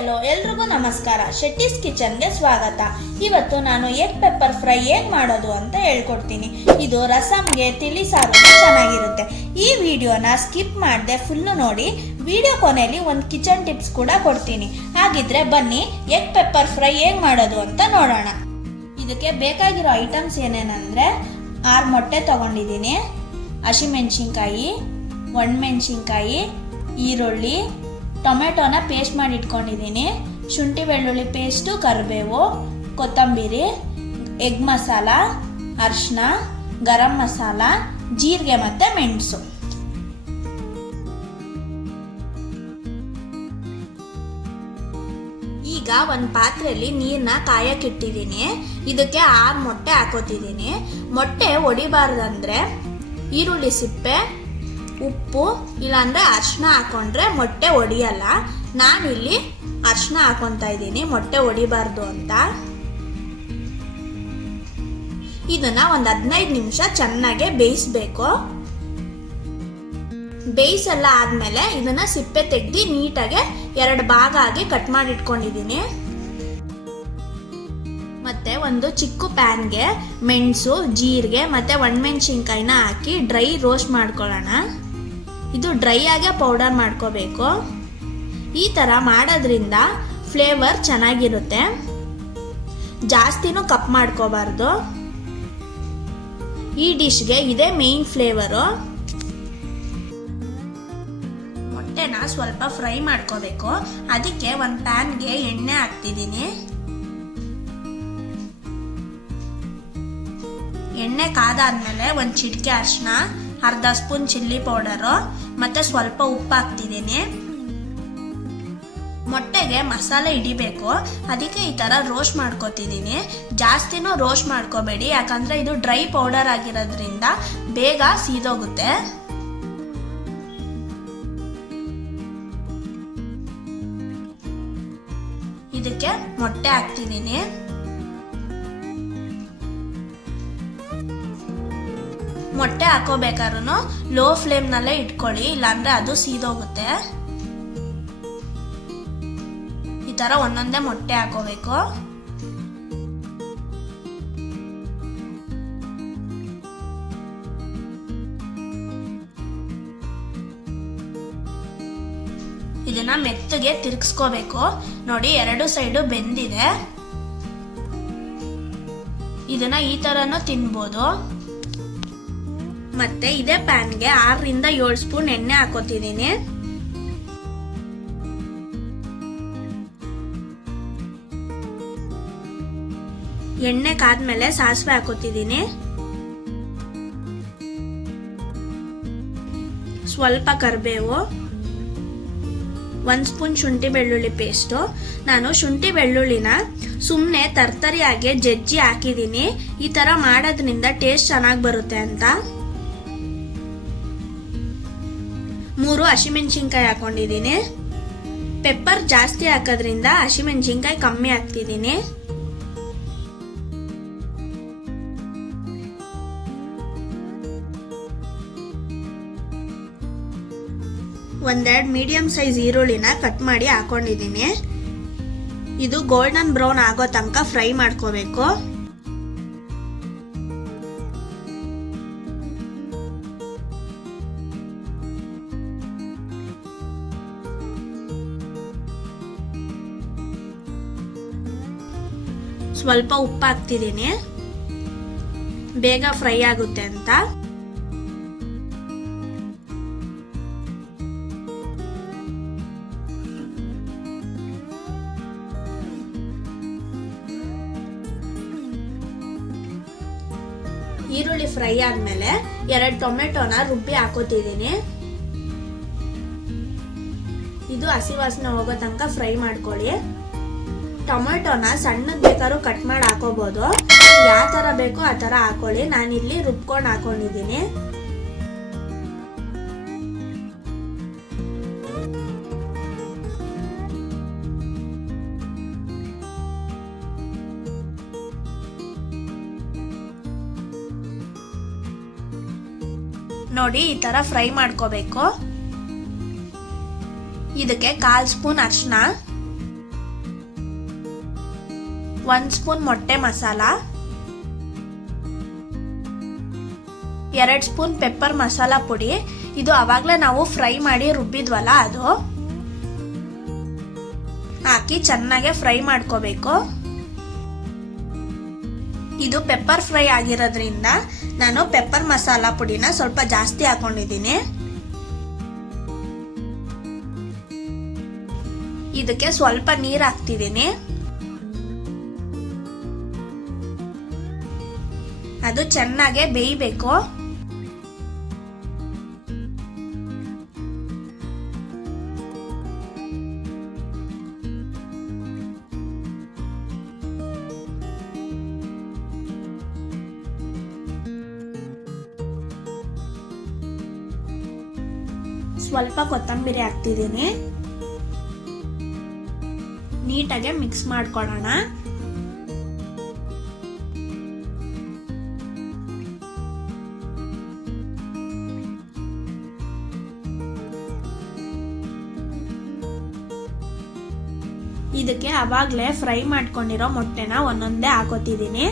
Hello ಎಲ್ರಿಗೂ ನಮಸ್ಕಾರ. ಶೆಟ್ಟಿಸ್ ಕಿಚನ್ಗೆ ಸ್ವಾಗತ. ಇವತ್ತು ನಾನು ಎಗ್ ಪೆಪ್ಪರ್ ಫ್ರೈ ಹೇಗೆ ಮಾಡೋದು ಅಂತ ಹೇಳ್ಕೊಡ್ತೀನಿ. ಇದು ರಸಮ್ಗೆ ತಿಳಿ ಸಾರಿಗೆ ಚೆನ್ನಾಗಿರುತ್ತೆ. ಈ ವಿಡಿಯೋನ ಸ್ಕಿಪ್ ಮಾಡದೆ ಫುಲ್ಲು ನೋಡಿ. ವಿಡಿಯೋ ಕೊನೆಯಲ್ಲಿ ಒಂದು ಕಿಚನ್ ಟಿಪ್ಸ್ ಕೂಡ ಕೊಡ್ತೀನಿ. ಹಾಗಿದ್ರೆ ಬನ್ನಿ ಎಗ್ ಪೆಪ್ಪರ್ ಫ್ರೈ ಹೇಗೆ ಮಾಡೋದು ಅಂತ ನೋಡೋಣ. ಇದಕ್ಕೆ ಬೇಕಾಗಿರೋ ಐಟಮ್ಸ್ ಏನೇನಂದರೆ 6 ಮೊಟ್ಟೆ ತೊಗೊಂಡಿದ್ದೀನಿ, ಹಸಿಮೆಣಸಿನ್ಕಾಯಿ, ಒಣಮೆಣಸಿನ್ಕಾಯಿ, ಈರುಳ್ಳಿ, ಟೊಮೆಟೊನ ಪೇಸ್ಟ್ ಮಾಡಿ ಇಟ್ಕೊಂಡಿದ್ದೀನಿ, ಶುಂಠಿ ಬೆಳ್ಳುಳ್ಳಿ ಪೇಸ್ಟು, ಕರಿಬೇವು, ಕೊತ್ತಂಬರಿ, ಎಗ್ ಮಸಾಲ, ಅರಿಶಿನ, ಗರಂ ಮಸಾಲ, ಜೀರಿಗೆ ಮತ್ತು ಮೆಣಸು. ಈಗ ಒಂದು ಪಾತ್ರೆಯಲ್ಲಿ ನೀರನ್ನ ಕಾಯಕ್ಕಿಟ್ಟಿದ್ದೀನಿ. ಇದಕ್ಕೆ 6 ಮೊಟ್ಟೆ ಹಾಕೋತಿದ್ದೀನಿ. ಮೊಟ್ಟೆ ಒಡಿಬಾರ್ದಂದ್ರೆ ಈರುಳ್ಳಿ ಸಿಪ್ಪೆ, ಉಪ್ಪು ಇಲ್ಲಾಂದರೆ ಅರಿಶಿನ ಹಾಕೊಂಡ್ರೆ ಮೊಟ್ಟೆ ಒಡಿಯಲ್ಲ. ನಾನಿಲ್ಲಿ ಅರಿಶಿನ ಹಾಕೊತಾ ಇದ್ದೀನಿ ಮೊಟ್ಟೆ ಒಡಿಬಾರ್ದು ಅಂತ. ಇದನ್ನ ಒಂದು 15 ನಿಮಿಷ ಚೆನ್ನಾಗಿ ಬೇಯಿಸ್ಬೇಕು. ಬೇಯಿಸೆಲ್ಲ ಆದಮೇಲೆ ಇದನ್ನ ಸಿಪ್ಪೆ ತೆಗೆದು ನೀಟಾಗಿ 2 ಭಾಗ ಆಗಿ ಕಟ್ ಮಾಡಿ ಇಟ್ಕೊಂಡಿದ್ದೀನಿ. ಮತ್ತೆ ಒಂದು ಚಿಕ್ಕ ಪ್ಯಾನ್ಗೆ ಮೆಣಸು, ಜೀರಿಗೆ ಮತ್ತೆ ಒಣಮೆಣಸಿನ್ಕಾಯಿನ ಹಾಕಿ ಡ್ರೈ ರೋಸ್ಟ್ ಮಾಡ್ಕೊಳ್ಳೋಣ. ಇದು ಡ್ರೈ ಆಗೇ ಪೌಡರ್ ಮಾಡ್ಕೋಬೇಕು. ಈ ಥರ ಮಾಡೋದ್ರಿಂದ ಫ್ಲೇವರ್ ಚೆನ್ನಾಗಿರುತ್ತೆ. ಜಾಸ್ತಿನೂ ಕಪ್ ಮಾಡ್ಕೋಬಾರ್ದು. ಈ ಡಿಶ್ಗೆ ಇದೇ ಮೇನ್ ಫ್ಲೇವರು. ಮೊಟ್ಟೆನ ಸ್ವಲ್ಪ ಫ್ರೈ ಮಾಡ್ಕೋಬೇಕು. ಅದಕ್ಕೆ ಒಂದು ಪ್ಯಾನ್ಗೆ ಎಣ್ಣೆ ಹಾಕ್ತಿದ್ದೀನಿ. ಎಣ್ಣೆ ಕಾದಾದ್ಮೇಲೆ ಒಂದು ಚಿಟಿಕೆ ಅರಿಶಿನ, ಅರ್ಧ ಸ್ಪೂನ್ ಚಿಲ್ಲಿ ಪೌಡರು ಮತ್ತೆ ಸ್ವಲ್ಪ ಉಪ್ಪು ಹಾಕ್ತಿದ್ದೀನಿ. ಮೊಟ್ಟೆಗೆ ಮಸಾಲೆ ಹಿಡಿಬೇಕು, ಅದಕ್ಕೆ ಈ ಥರ ರೋಸ್ಟ್ ಮಾಡ್ಕೋತಿದ್ದೀನಿ. ಜಾಸ್ತಿನೂ ರೋಸ್ಟ್ ಮಾಡ್ಕೋಬೇಡಿ, ಯಾಕಂದರೆ ಇದು ಡ್ರೈ ಪೌಡರ್ ಆಗಿರೋದ್ರಿಂದ ಬೇಗ ಸೀದೋಗುತ್ತೆ. ಇದಕ್ಕೆ ಮೊಟ್ಟೆ ಹಾಕ್ತಿದ್ದೀನಿ. ಮೊಟ್ಟೆ ಹಾಕೋಬೇಕಾದ್ರೂ ಲೋ ಫ್ಲೇಮ್ನಲ್ಲೇ ಇಟ್ಕೊಳ್ಳಿ, ಇಲ್ಲಾಂದ್ರೆ ಅದು ಸೀದೋಗುತ್ತೆ. ಈ ತರ ಒಂದೊಂದೇ ಮೊಟ್ಟೆ ಹಾಕೋಬೇಕು. ಇದನ್ನ ಮೆತ್ತಗೆ ತಿರ್ಗಿಸ್ಕೋಬೇಕು. ನೋಡಿ, 2 ಸೈಡು ಬೆಂದಿದೆ. ಇದನ್ನ ಈ ತರನು ತಿನ್ಬೋದು. ಮತ್ತೆ ಇದೇ ಪ್ಯಾನ್ಗೆ 6 ರಿಂದ 7 ಸ್ಪೂನ್ ಎಣ್ಣೆ ಹಾಕೋತಿದ್ದೀನಿ. ಎಣ್ಣೆ ಕಾದ್ಮೇಲೆ ಸಾಸಿವೆ ಹಾಕೋತಿದ್ದೀನಿ. ಸ್ವಲ್ಪ ಕರಿಬೇವು, 1 ಸ್ಪೂನ್ ಶುಂಠಿ ಬೆಳ್ಳುಳ್ಳಿ ಪೇಸ್ಟು. ನಾನು ಶುಂಠಿ ಬೆಳ್ಳುಳ್ಳಿನ ಸುಮ್ಮನೆ ತರ್ತರಿಯಾಗಿ ಜಜ್ಜಿ ಹಾಕಿದ್ದೀನಿ. ಈ ತರ ಮಾಡೋದ್ರಿಂದ ಟೇಸ್ಟ್ ಚೆನ್ನಾಗಿ ಬರುತ್ತೆ ಅಂತ. 3 ಹಸಿಮೆಣಸಿನ್ಕಾಯಿ ಹಾಕೊಂಡಿದ್ದೀನಿ. ಪೆಪ್ಪರ್ ಜಾಸ್ತಿ ಹಾಕೋದ್ರಿಂದ ಹಸಿಮೆಣಸಿನ್ಕಾಯಿ ಕಮ್ಮಿ ಹಾಕ್ತಿದ್ದೀನಿ. ಒಂದೆರಡು ಮೀಡಿಯಂ ಸೈಜ್ ಈರುಳ್ಳಿನ ಕಟ್ ಮಾಡಿ ಹಾಕೊಂಡಿದ್ದೀನಿ. ಇದು ಗೋಲ್ಡನ್ ಬ್ರೌನ್ ಆಗೋ ತನಕ ಫ್ರೈ ಮಾಡ್ಕೋಬೇಕು. ಸ್ವಲ್ಪ ಉಪ್ಪು ಹಾಕ್ತಿದ್ದೀನಿ, ಬೇಗ ಫ್ರೈ ಆಗುತ್ತೆ ಅಂತ. ಈರುಳ್ಳಿ ಫ್ರೈ ಆದ್ಮೇಲೆ 2 ಟೊಮೆಟೊನ ರುಬ್ಬಿ ಹಾಕೋತಿದ್ದೀನಿ. ಇದು ಹಸಿ ವಾಸನೆ ಹೋಗೋ ತನಕ ಫ್ರೈ ಮಾಡ್ಕೊಳ್ಳಿ. ಟೊಮೆಟೊನ ಸಣ್ಣಗೆ ಬೇಕಾದ್ರೂ ಕಟ್ ಮಾಡಿ ಹಾಕೋಬಹುದು. ಯಾವ ತರ ಬೇಕೋ ಆ ತರ ಹಾಕೊಳ್ಳಿ. ನಾನಿಲ್ಲಿ ರುಬ್ಕೊಂಡು ಹಾಕೊಂಡಿದ್ದೀನಿ. ನೋಡಿ, ಈ ತರ ಫ್ರೈ ಮಾಡ್ಕೋಬೇಕು. ಇದಕ್ಕೆ 1/4 ಸ್ಪೂನ್ ಅರಿಶಿನ, 1 ಸ್ಪೂನ್ ಮೊಟ್ಟೆ ಮಸಾಲ, 2 ಸ್ಪೂನ್ ಪೆಪ್ಪರ್ ಮಸಾಲ ಪುಡಿ. ಇದು ಅವಾಗಲೇ ನಾವು ಫ್ರೈ ಮಾಡಿ ರುಬ್ಬಿದ್ವಲ್ಲ ಅದು ಹಾಕಿ ಚೆನ್ನಾಗಿ ಫ್ರೈ ಮಾಡ್ಕೋಬೇಕು. ಇದು ಪೆಪ್ಪರ್ ಫ್ರೈ ಆಗಿರೋದ್ರಿಂದ ನಾನು ಪೆಪ್ಪರ್ ಮಸಾಲ ಪುಡಿನ ಸ್ವಲ್ಪ ಜಾಸ್ತಿ ಹಾಕೊಂಡಿದ್ದೀನಿ. ಇದಕ್ಕೆ ಸ್ವಲ್ಪ ನೀರು ಹಾಕ್ತಿದ್ದೀನಿ. ಅದು ಚೆನ್ನಾಗಿ ಬೇಯಬೇಕು. ಸ್ವಲ್ಪ ಕೊತ್ತಂಬರಿ ಹಾಕ್ತಿದ್ದೀನಿ. ನೀಟಾಗಿ ಮಿಕ್ಸ್ ಮಾಡ್ಕೊಳ್ಳೋಣ. ಇದಕ್ಕೆ ಅವಾಗಲೇ ಫ್ರೈ ಮಾಡ್ಕೊಂಡಿರೋ ಮೊಟ್ಟೆನ ಒಂದೊಂದೇ ಹಾಕೋತಿದ್ದೀನಿ.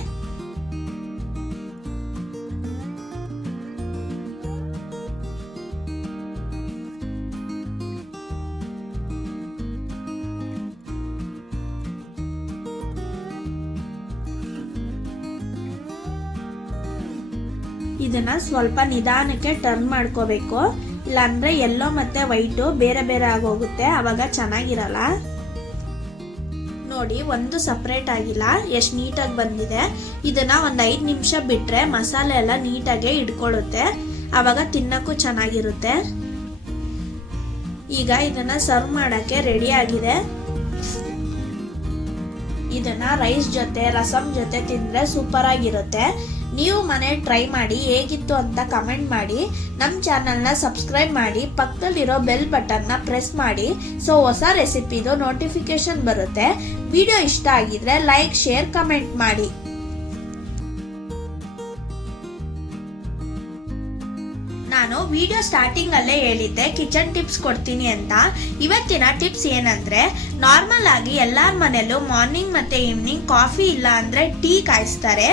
ಇದನ್ನ ಸ್ವಲ್ಪ ನಿಧಾನಕ್ಕೆ ಟರ್ನ್ ಮಾಡ್ಕೋಬೇಕು, ಇಲ್ಲಾಂದ್ರೆ ಯೆಲ್ಲೋ ಮತ್ತೆ ವೈಟು ಬೇರೆ ಬೇರೆ ಆಗೋಗುತ್ತೆ, ಅವಾಗ ಚೆನ್ನಾಗಿರಲ್ಲ. ನೋಡಿ, ಒಂದು ಸಪ್ರೇಟ್ ಆಗಿಲ್ಲ, ಎಷ್ಟು ನೀಟಾಗಿ ಬಂದಿದೆ. ಇದನ್ನ ಒಂದು 5 ನಿಮಿಷ ಬಿಟ್ರೆ ಮಸಾಲೆ ಎಲ್ಲ ನೀಟಾಗಿ ಹಿಡ್ಕೊಳ್ಳುತ್ತೆ, ಅವಾಗ ತಿನ್ನಕ್ಕೂ ಚೆನ್ನಾಗಿರುತ್ತೆ. ಈಗ ಇದನ್ನ ಸರ್ವ್ ಮಾಡಕ್ಕೆ ರೆಡಿ ಆಗಿದೆ. ಇದನ್ನ ರೈಸ್ ಜೊತೆ ರಸಮ್ ಜೊತೆ ತಿಂದ್ರೆ ಸೂಪರ್ ಆಗಿರುತ್ತೆ. ನೀವು ಮನೆ ಟ್ರೈ ಮಾಡಿ ಹೇಗಿತ್ತು ಅಂತ ಕಮೆಂಟ್ ಮಾಡಿ. ನಮ್ಮ ಚಾನಲ್ನ ಸಬ್ಸ್ಕ್ರೈಬ್ ಮಾಡಿ, ಪಕ್ಕದಲ್ಲಿರೋ ಬೆಲ್ ಬಟನ್ನ ಪ್ರೆಸ್ ಮಾಡಿ, ಸೊ ಹೊಸ ರೆಸಿಪಿದು ನೋಟಿಫಿಕೇಶನ್ ಬರುತ್ತೆ. ವಿಡಿಯೋ ಇಷ್ಟ ಆಗಿದ್ರೆ ಲೈಕ್, ಶೇರ್, ಕಮೆಂಟ್ ಮಾಡಿ. ನಾನು ವಿಡಿಯೋ ಸ್ಟಾರ್ಟಿಂಗ್ ಅಲ್ಲೇ ಹೇಳಿದ್ದೆ ಕಿಚನ್ ಟಿಪ್ಸ್ ಕೊಡ್ತೀನಿ ಅಂತ. ಇವತ್ತಿನ ಟಿಪ್ಸ್ ಏನಂದ್ರೆ, ನಾರ್ಮಲ್ ಆಗಿ ಎಲ್ಲಾರ ಮನೆಯಲ್ಲೂ ಮಾರ್ನಿಂಗ್ ಮತ್ತೆ ಈವ್ನಿಂಗ್ ಕಾಫಿ ಇಲ್ಲ ಅಂದ್ರೆ ಟೀ ಕಾಯಿಸ್ತಾರೆ.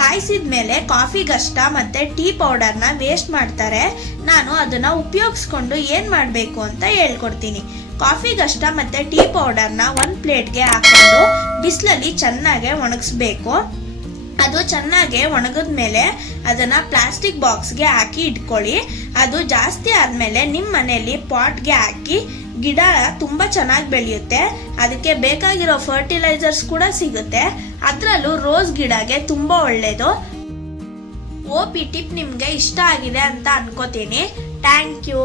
ಕಾಯಿಸಿದ್ಮೇಲೆ ಕಾಫಿಗಷ್ಟ ಮತ್ತೆ ಟೀ ಪೌಡರ್ನ ವೇಸ್ಟ್ ಮಾಡ್ತಾರೆ. ನಾನು ಅದನ್ನ ಉಪಯೋಗಿಸ್ಕೊಂಡು ಏನ್ ಮಾಡ್ಬೇಕು ಅಂತ ಹೇಳ್ಕೊಡ್ತೀನಿ. ಕಾಫಿಗಷ್ಟ ಮತ್ತೆ ಟೀ ಪೌಡರ್ನ ಒಂದು ಪ್ಲೇಟ್ಗೆ ಹಾಕೊಂಡು ಬಿಸಿಲಲ್ಲಿ ಚೆನ್ನಾಗಿ ಒಣಗಿಸ್ಬೇಕು. ಅದು ಚೆನ್ನಾಗಿ ಒಣಗಿದ್ಮೇಲೆ ಅದನ್ನ ಪ್ಲಾಸ್ಟಿಕ್ ಬಾಕ್ಸ್ಗೆ ಹಾಕಿ ಇಟ್ಕೊಳ್ಳಿ. ಅದು ಜಾಸ್ತಿ ಆದ್ಮೇಲೆ ನಿಮ್ಮ ಮನೆಯಲ್ಲಿ ಪಾಟ್ಗೆ ಹಾಕಿ ಗಿಡ ತುಂಬಾ ಚೆನ್ನಾಗಿ ಬೆಳೆಯುತ್ತೆ. ಅದಕ್ಕೆ ಬೇಕಾಗಿರೋ ಫರ್ಟಿಲೈಸರ್ಸ್ ಕೂಡ ಸಿಗುತ್ತೆ. ಅದರಲ್ಲೂ ರೋಸ್ ಗಿಡಗೆ ತುಂಬಾ ಒಳ್ಳೇದು. ಈ ಟಿಪ್ ನಿಮ್ಗೆ ಇಷ್ಟ ಆಗಿದೆ ಅಂತ ಅನ್ಕೋತೀನಿ. Thank you.